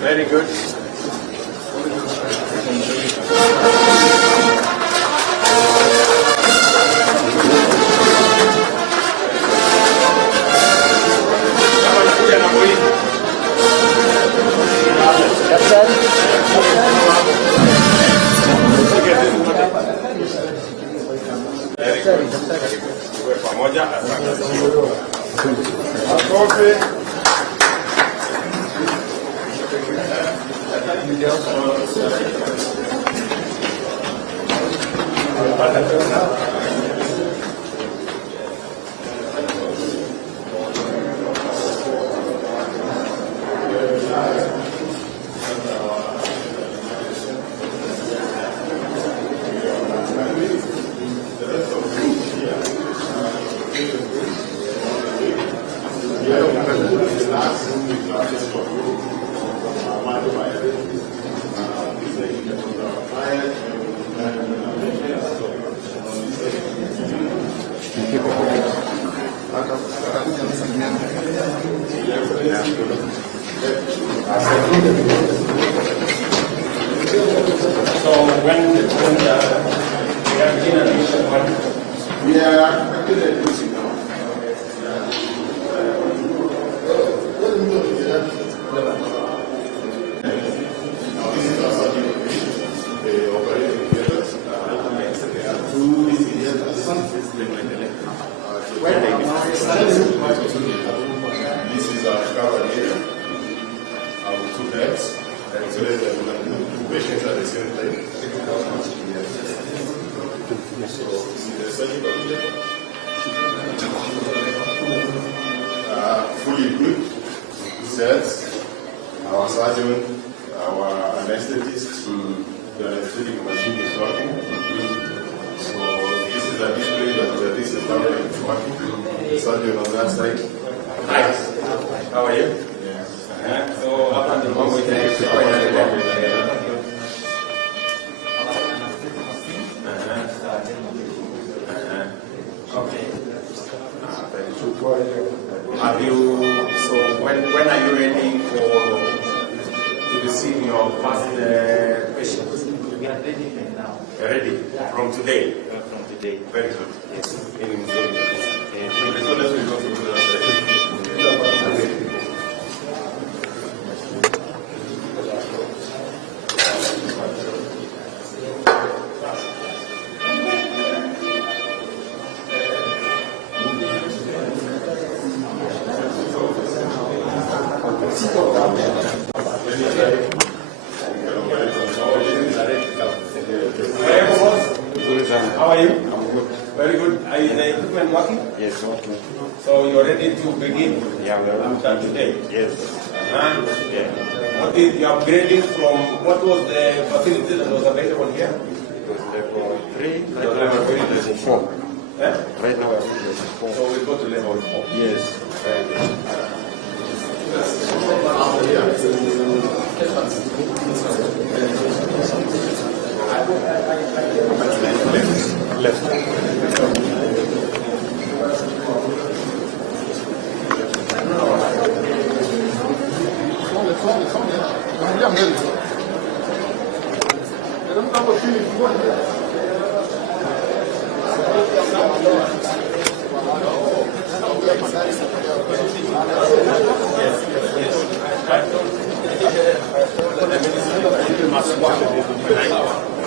Very good. This is our cover here. Our two beds. And so that two patients at the same time. So the surgical fully equipped sets, our surgeon, our anesthetist, the anesthetic machine is working. So this is a display that this is working. The surgeon on that side. Hi. How are you? Yes. So after the moment, okay. Have you? So when are you ready to receive your first patients? We are ready now. Ready from today. From today. Very good. Yes. So let's go to the How are you? I'm good. Very good. Are the equipment working? Yes, okay. So you're ready to begin? Yeah, we are After today? Yes. Yeah. What is the upgrading from, what was the facility that was available here? It was level 3, Level level 4. Eh? Right now we are level 4. So we go to level 4. Yes.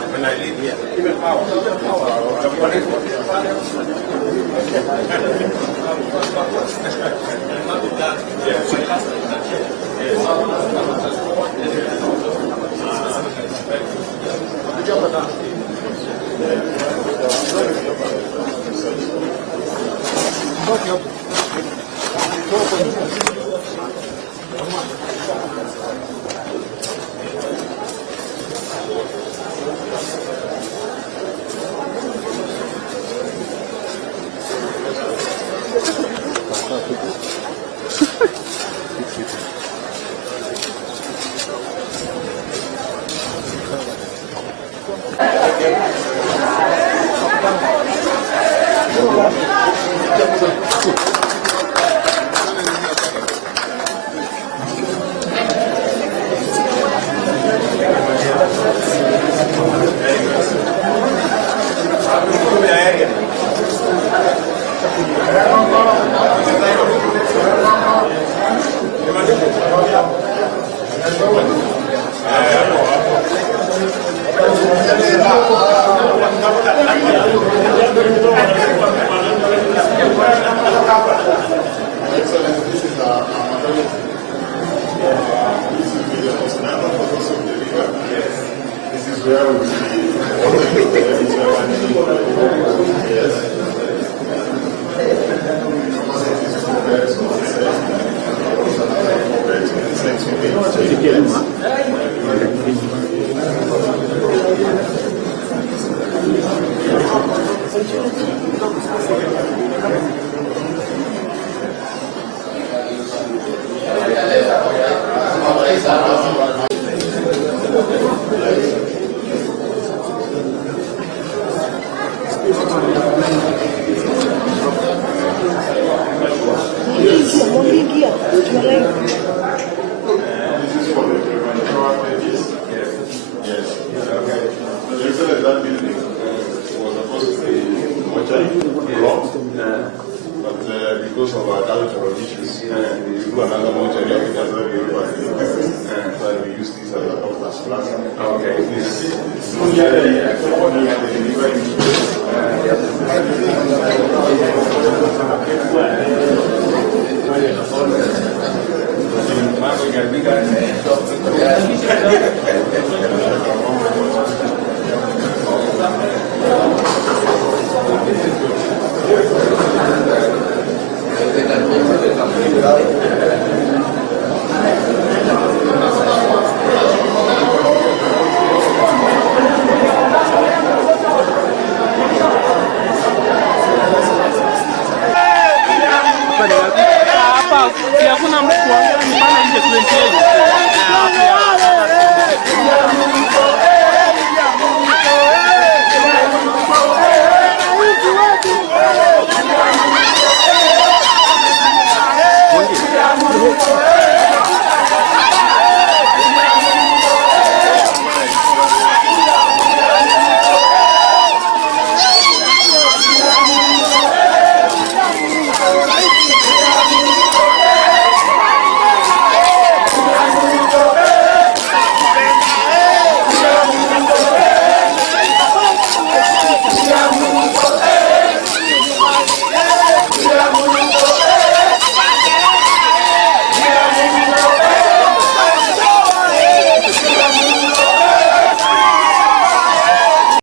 When I leave here, even power. This is our maternity. This will be the postnatal photos of the river. This is where we will be ordering the yes. Because of our cultural issues, we do another mortuary every time we use this as a doctor's plaza. Okay. Hapa hakuna mtu kuangalia, ni pale nje 20.